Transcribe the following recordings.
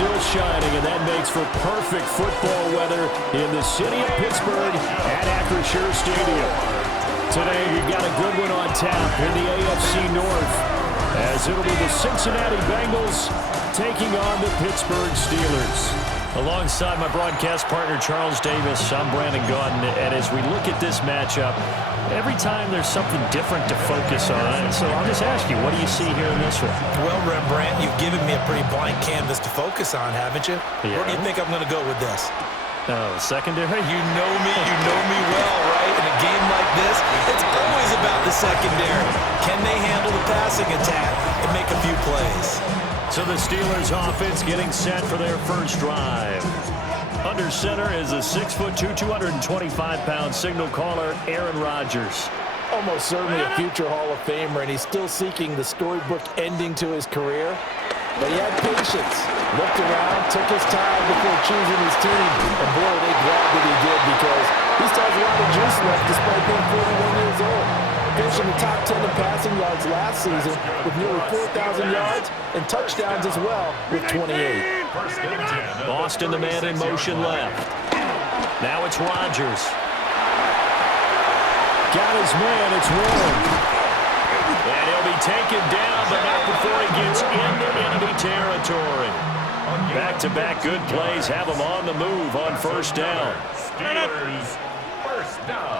still shining, and that makes for perfect football weather in the city of Pittsburgh at Acrisure Stadium. Today, we've got a good one on tap in the AFC North, as it'll be the Cincinnati Bengals taking on the Pittsburgh Steelers. Alongside my broadcast partner, Charles Davis, I'm Brandon Gaudin, and as we look at this matchup, every time there's something different to focus on. So I'll just ask you, what do you see here in this one? Well, Rembrandt, you've given me a pretty blank canvas to focus on, haven't you? Yeah. Where do you think I'm going to go with this? Oh, secondary? You know me well, right? In a game like this, it's always about the secondary. Can they handle the passing attack and make a few plays? So the Steelers offense getting set for their first drive. Under center is a 6'2", 225-pound signal caller, Aaron Rodgers. Almost certainly a future Hall of Famer, and he's still seeking the storybook ending to his career. But he had patience, looked around, took his time before choosing his team. And boy, they glad that he did, because he still has a lot of juice left despite being 41 years old. Finished in the top 10 in passing yards last season with nearly 4,000 yards and touchdowns as well with 28. Boston, the man in motion left. Now it's Rodgers. Got his man, it's Warren. And he'll be taken down, but not before he gets into enemy territory. Back-to-back good plays have him on the move on first down. Steelers, first down.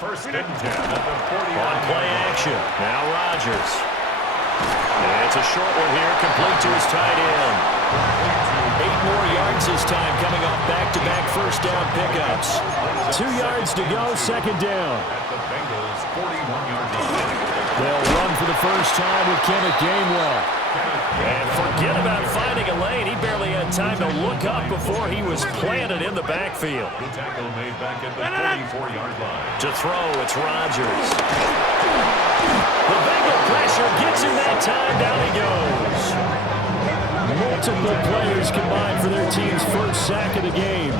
First and 10 at the 40. On play action, now Rodgers. And it's a short one here, complete to his tight end. 8 more yards this time, coming off back-to-back first down pickups. 2 yards to go, second down. At the Bengals' 41-yard line. They'll run for the first time with Kenneth Gainwell. And forget about finding a lane. He barely had time to look up before he was planted in the backfield. The tackle made back at the 44-yard line. To throw, it's Rodgers. The Bengal pressure gets him that time. Down he goes. Multiple players combined for their team's first sack of the game.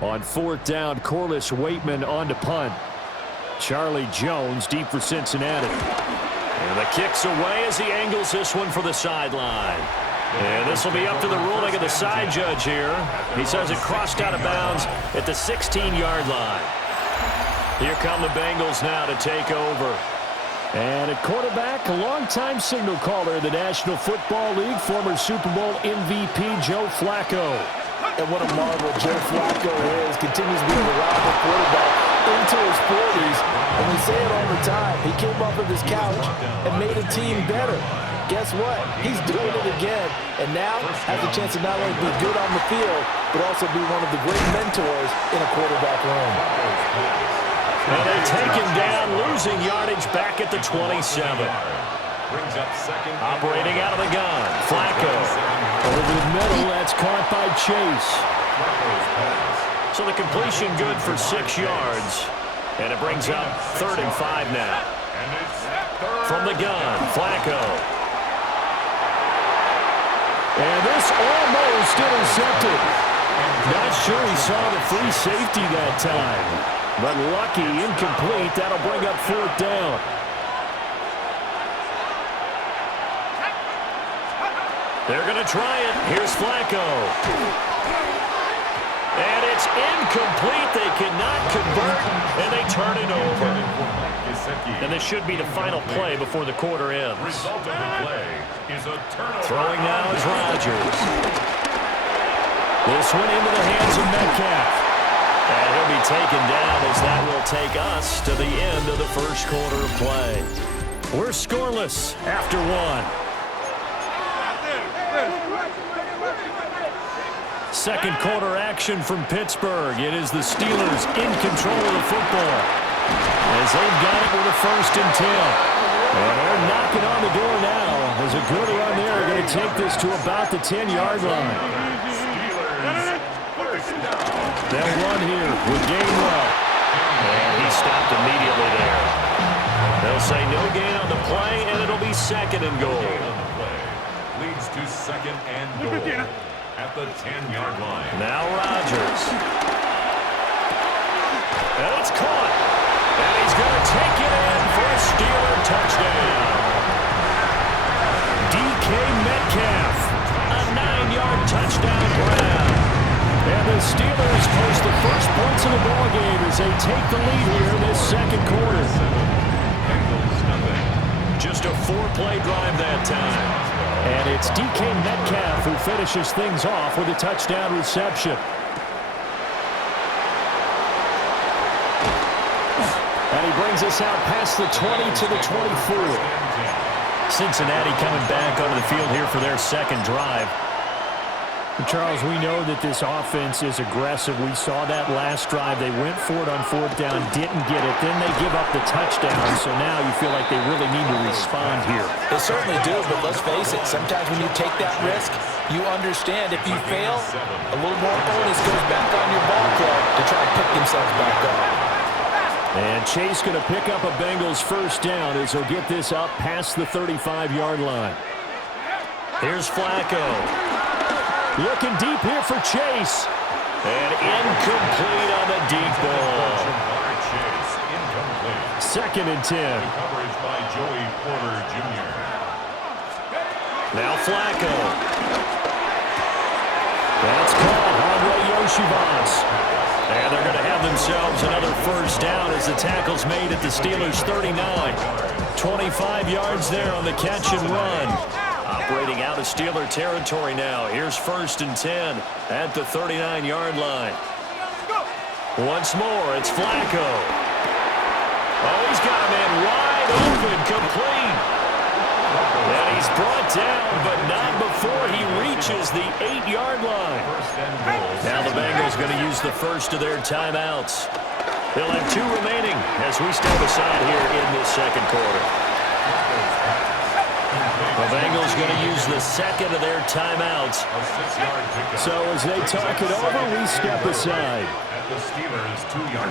On fourth down, Corliss Waitman on to punt. Charlie Jones deep for Cincinnati. And the kick's away as he angles this one for the sideline. And this will be up to the ruling of the side judge here. He says it crossed out of bounds at the 16-yard line. Here come the Bengals now to take over. And at quarterback, a longtime signal caller in the National Football League, former Super Bowl MVP Joe Flacco. And what a marvel Joe Flacco is. Continues to be a reliable quarterback into his 40s. And we say it all the time. He came off of his couch and made a team better. Guess what? He's doing it again. And now has a chance to not only be good on the field, but also be one of the great mentors in a quarterback room. And they take him down, losing yardage back at the 27. Brings up second. Operating out of the gun, Flacco. Over the middle, that's caught by Chase. So the completion good for 6 yards. And it brings up 3rd and 5 now. From the gun, Flacco. And this almost intercepted. Not sure he saw the free safety that time. But lucky, incomplete. That'll bring up 4th down. They're going to try it. Here's Flacco. And it's incomplete. They cannot convert, and they turn it over. And this should be the final play before the quarter ends. Result of the play is a turnover. Throwing now is Rodgers. This one into the hands of Metcalf. And he'll be taken down as that will take us to the end of the first quarter of play. We're scoreless after 1. Second quarter action from Pittsburgh. It is the Steelers in control of the football as they've got it with a 1st and 10. And they're knocking on the door now as a good run there. They're going to take this to about the 10-yard line. They'll run here with Gainwell. And he stopped immediately there. They'll say no gain on the play, and it'll be 2nd and goal. to second and goal at the 10-yard line. Now Rodgers. And it's caught. And he's going to take it in for a Steeler touchdown. DK Metcalf, a 9-yard touchdown grab. And the Steelers post the first points of the ballgame as they take the lead here in this second quarter. Bengals nothing. Just a 4-play drive that time. And it's DK Metcalf who finishes things off with a touchdown reception. And he brings us out past the 20 to the 24. Cincinnati coming back onto the field here for their second drive. Charles, we know that this offense is aggressive. We saw that last drive. They went for it on fourth down, didn't get it. Then they give up the touchdown. So now you feel like they really need to respond here. They certainly do, but let's face it. Sometimes when you take that risk, you understand if you fail, a little more onus goes back on your ball club to try to pick themselves back up. And Chase going to pick up a Bengals first down as he'll get this up past the 35-yard line. Here's Flacco. Looking deep here for Chase. And incomplete on the deep ball. Second and 10. Coverage by Joey Porter Jr. Now Flacco. That's caught. Andre Yoshivas. And they're going to have themselves another first down as the tackle's made at the Steelers' 39. 25 yards there on the catch and run. Operating out of Steeler territory now. Here's first and 10 at the 39-yard line. Once more, it's Flacco. Oh, he's got a man wide open, complete. And he's brought down, but not before he reaches the 8-yard line. Now the Bengals going to use the first of their timeouts. They'll have 2 remaining as we step aside here in this second quarter. The Bengals going to use the second of their timeouts. So as they talk it over, we step aside.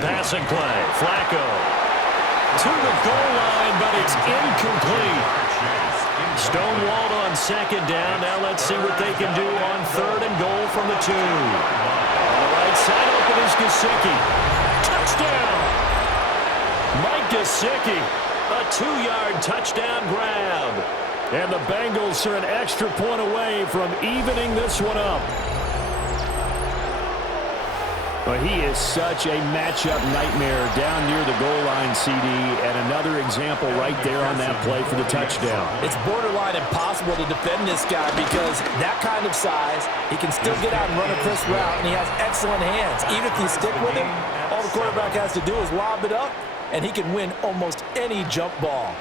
Passing play, Flacco. To the goal line, but it's incomplete. Stonewalled on second down. Now let's see what they can do on third and goal from the 2. On the right side, open is Gesicki. Touchdown! Mike Gesicki, a 2-yard touchdown grab. And the Bengals are an extra point away from evening this one up. But he is such a matchup nightmare down near the goal line, CD, and another example right there on that play for the touchdown. It's borderline impossible to defend this guy because that kind of size, he can still get out and run a crisp route, and he has excellent hands. Even if you stick with him, all the quarterback has to do is lob it up, and he can win almost any jump ball.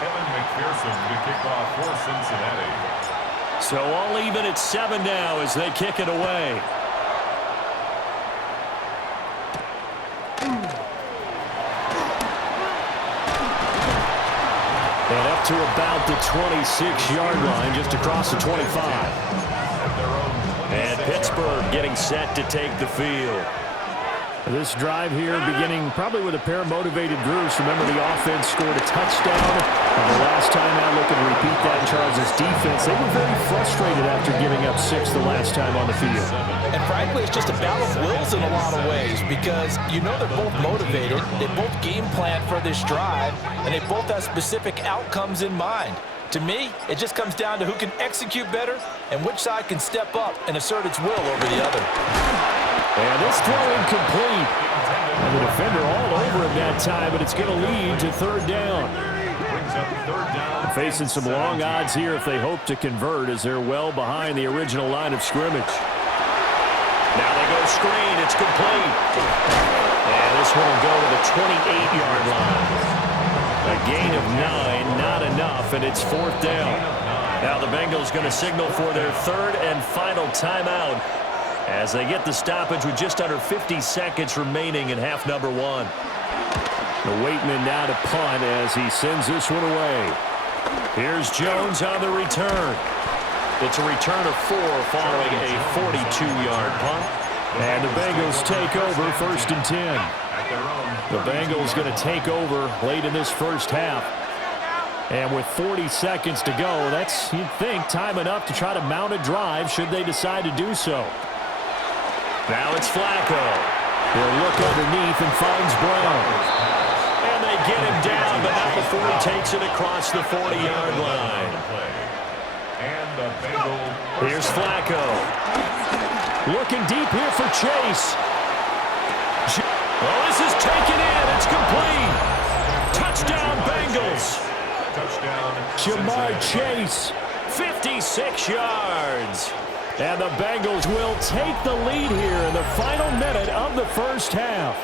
Kevin McPherson to kick off for Cincinnati. So all even at 7 now as they kick it away. And up to about the 26-yard line, just across the 25. And Pittsburgh getting set to take the field. This drive here beginning probably with a pair of motivated groups. Remember, the offense scored a touchdown. And the last time out, looking to repeat that, Charles' defense, they were very frustrated after giving up 6 the last time on the field. And frankly, it's just a battle of wills in a lot of ways because you know they're both motivated. They both game plan for this drive, and they both have specific outcomes in mind. To me, it just comes down to who can execute better and which side can step up and assert its will over the other. And this throw incomplete. And the defender all over him that time, but it's going to lead to third down. Facing some long odds here if they hope to convert as they're well behind the original line of scrimmage. Now they go screen. It's complete. And this one will go to the 28-yard line. A gain of 9, not enough, and it's fourth down. Now the Bengals going to signal for their third and final timeout as they get the stoppage with just under 50 seconds remaining in half number 1. The Waitman now to punt as he sends this one away. Here's Jones on the return. It's a return of 4 following a 42-yard punt. And the Bengals take over first and 10. The Bengals going to take over late in this first half. And with 40 seconds to go, that's, you'd think, time enough to try to mount a drive should they decide to do so. Now it's Flacco. He'll look underneath and finds Brown. And they get him down, but not before he takes it across the 40-yard line. Here's Flacco. Looking deep here for Chase. Oh, this is taken in. It's complete. Touchdown, Bengals. Jamar Chase, 56 yards. And the Bengals will take the lead here in the final minute of the first half.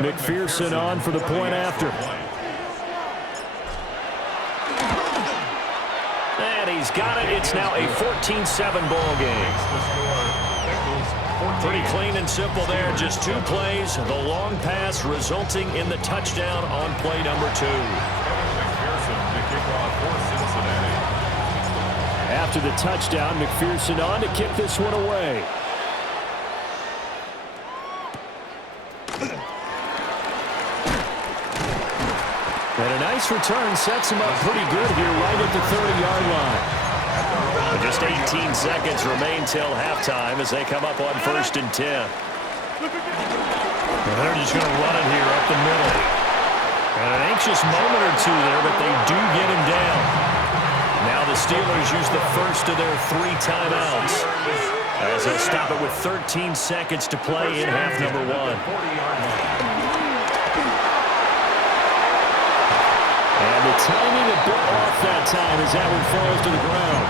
McPherson on for the point after. And he's got it. It's now a 14-7 ball game. Pretty clean and simple there. Just 2 plays. The long pass resulting in the touchdown on play number 2. After the touchdown, McPherson on to kick this one away. And a nice return sets him up pretty good here right at the 30-yard line. Just 18 seconds remain till halftime as they come up on 1st and 10. And they're just going to run it here up the middle. And an anxious moment or two there, but they do get him down. Now the Steelers use the first of their 3 timeouts as they stop it with 13 seconds to play in half number 1. And the timing a bit off that time as that one falls to the ground.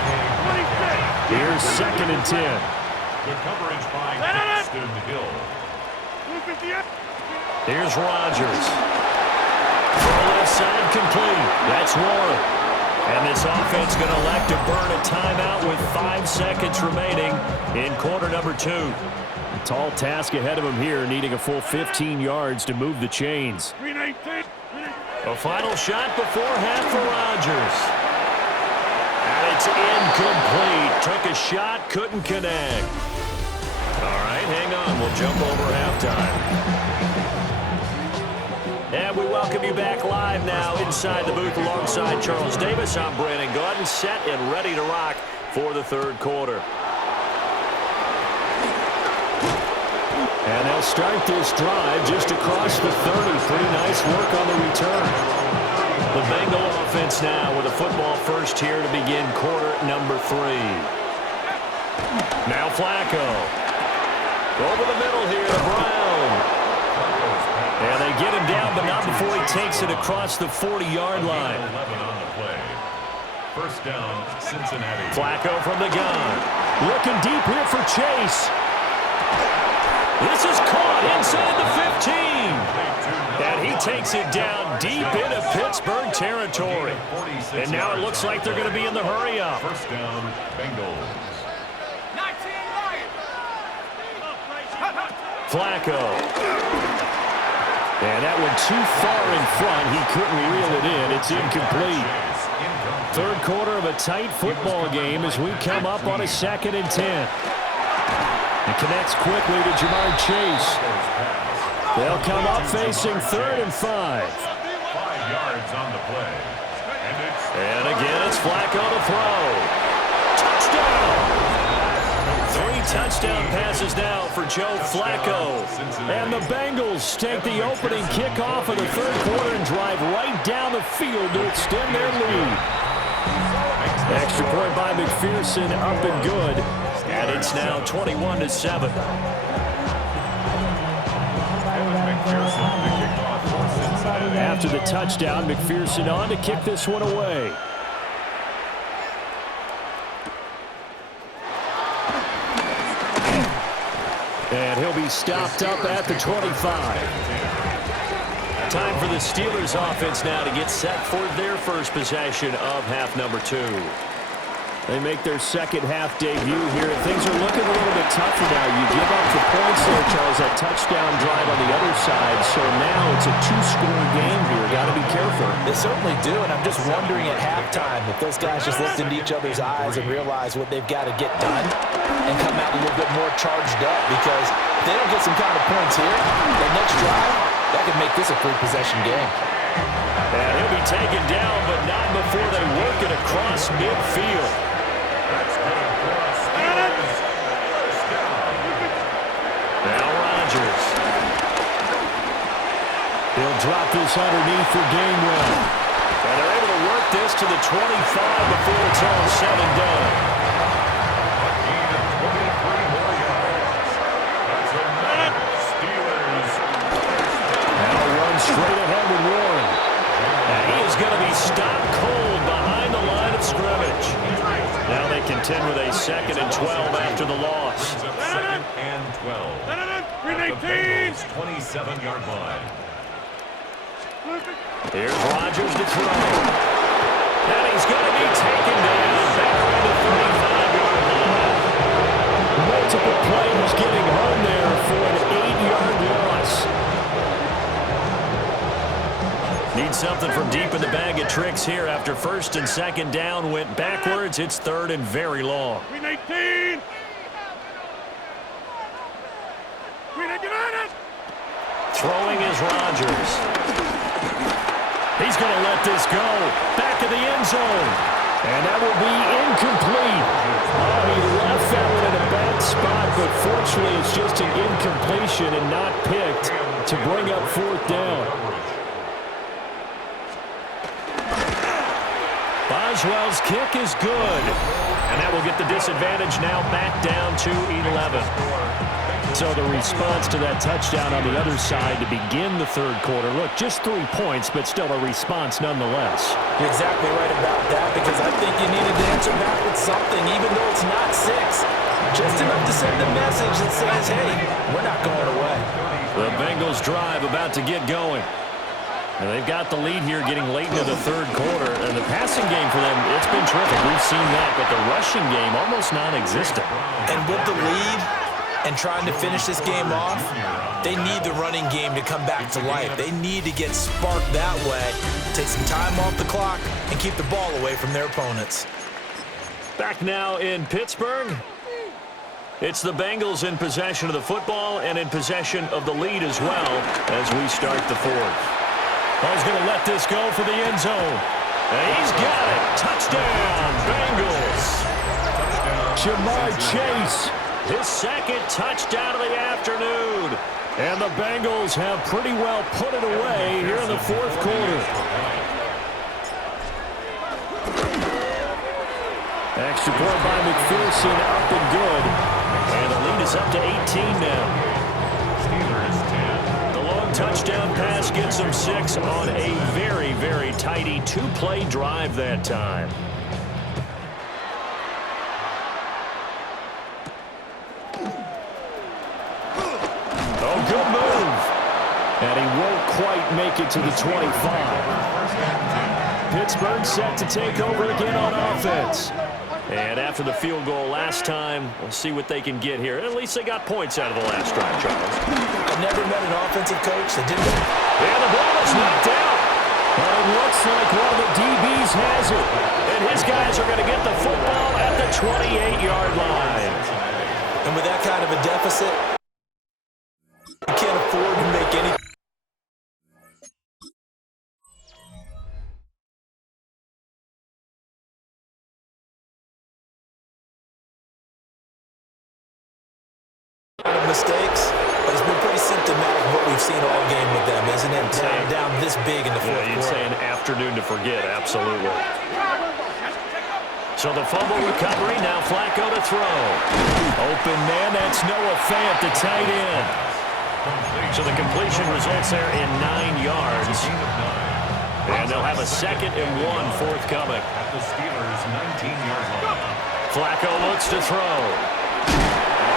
Here's 2nd and 10. The coverage by Gaston Hill. Here's Rodgers. Throw left side complete. That's one. And this offense going to elect to burn a timeout with 5 seconds remaining in quarter number 2. A tall task ahead of him here, needing a full 15 yards to move the chains. A final shot before half for Rodgers. And it's incomplete. Took a shot, couldn't connect. All right, hang on. We'll jump over halftime. And we welcome you back live now inside the booth alongside Charles Davis. I'm Brandon Gaudin, set and ready to rock for the 3rd quarter. And they'll start this drive just across the 30. Pretty nice work on the return. The Bengal offense now with a football first here to begin quarter number 3. Now Flacco. Over the middle here to Brown. And they get him down, but not before he takes it across the 40-yard line. 11 on the play. First down, Cincinnati. Flacco from the gun. Looking deep here for Chase. This is caught inside the 15. And he takes it down deep into Pittsburgh territory. And now it looks like they're going to be in the hurry-up. First down, Bengals. Flacco. And that one too far in front. He couldn't reel it in. It's incomplete. 3rd quarter of a tight football game as we come up on a 2nd and 10. It connects quickly to Jamar Chase. They'll come up facing 3rd and 5. 5 yards on the play. And again, it's Flacco to throw. Touchdown! 3 touchdown passes now for Joe Flacco. And the Bengals take the opening kickoff of the 3rd quarter and drive right down the field to extend their lead. Extra point by McPherson, up and good. And it's now 21-7. After the touchdown, McPherson on to kick this one away. And he'll be stopped up at the 25. Time for the Steelers offense now to get set for their first possession of half number 2. They make their second half debut here. Things are looking a little bit tougher now. You give up the points there, Charles, that touchdown drive on the other side. So now it's a two-score game here. Got to be careful. They certainly do, and I'm just wondering at halftime if those guys just looked into each other's eyes and realized what they've got to get done and come out a little bit more charged up, because if they don't get some kind of points here, the next drive, that could make this a three-possession game. And he'll be taken down, but not before they work it across midfield. That's good across. Steelers. First down. Now Rodgers. He'll drop this underneath for Gainwell. And they're able to work this to the 25 before it's all said and done. A gain of 23 more yards. That's enough. Steelers. Now run straight ahead with Warren. And he is going to be stopped cold behind the line of scrimmage. Now they contend with a 2nd and 12 after the loss. Second and 12. At the Bengals' 27-yard line. Here's Rodgers to throw. And he's going to be taken down back around the 35-yard line. Multiple players getting home there for an 8-yard loss. Need something from deep in the bag of tricks here after 1st and 2nd down went backwards. It's 3rd and very long. Green 18. Green 18. Throwing is Rodgers. He's going to let this go. Back of the end zone. And that will be incomplete. Oh, he left that one in a bad spot, but fortunately it's just an incompletion and not picked to bring up 4th down. Boswell's kick is good. And that will get the disadvantage now back down to 11. So the response to that touchdown on the other side to begin the 3rd quarter. Look, just 3 points, but still a response nonetheless. You're exactly right about that, because I think you needed to answer back with something, even though it's not 6. Just enough to send a message that says, hey, we're not going away. The Bengals drive about to get going. And they've got the lead here getting late into the 3rd quarter. And the passing game for them, it's been terrific. We've seen that, but the rushing game almost non-existent. And with the lead and trying to finish this game off, they need the running game to come back to life. They need to get sparked that way, take some time off the clock, and keep the ball away from their opponents. Back now in Pittsburgh. It's the Bengals in possession of the football and in possession of the lead as well as we start the 4th. He's going to let this go for the end zone. And he's got it. Touchdown, Bengals. Jamar Chase. His 2nd touchdown of the afternoon. And the Bengals have pretty well put it away here in the 4th quarter. Extra point by McPherson, up and good. And the lead is up to 18 now. The long touchdown pass gets them 6 on a very, very tidy 2-play drive that time. Good move. And he won't quite make it to the 25. Pittsburgh set to take over again on offense. And after the field goal last time, we'll see what they can get here. At least they got points out of the last drive, Charles. I've never met an offensive coach that didn't. And the ball is knocked out. But it looks like one of the DBs has it. And his guys are going to get the football at the 28-yard line. And with that kind of a deficit, you can't afford to make any. Mistakes, but it's been pretty symptomatic of what we've seen all game with them, isn't it? Down this big in the 4th quarter. You'd say an afternoon to forget, absolutely. So the fumble recovery, now Flacco to throw. Open man, that's Noah Fant, the tight end. So the completion results there in 9 yards. And they'll have a 2nd and 1 forthcoming. At the Steelers' 19-yard line. Flacco looks to throw.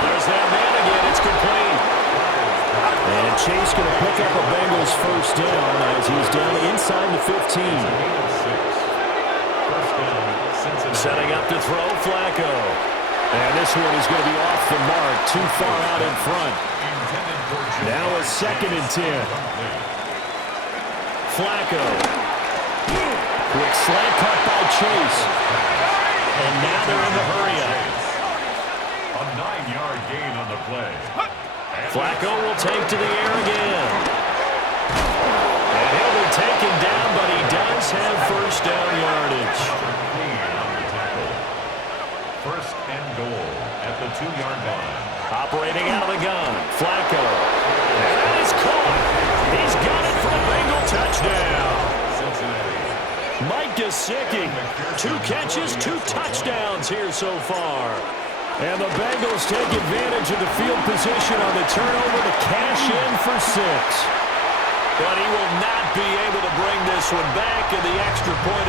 There's that man again. It's complete. And Chase going to pick up a Bengals 1st down as he's down inside the 15. First down, Cincinnati. Setting up to throw, Flacco. And this one is going to be off the mark, too far out in front. Now a 2nd and 10. Flacco. Quick slant cut by Chase. And now they're in the hurry-up. A 9-yard gain on the play. Flacco will take to the air again. And he'll be taken down, but he does have first down yardage. First and goal at the 2-yard line. Operating out of the gun, Flacco. And that is caught. He's got it for a Bengal touchdown. Cincinnati. Mike Gesicki, 2 catches, 2 touchdowns here so far. And the Bengals take advantage of the field position on the turnover to cash in for 6. But he will not be able to bring this one back, and the extra point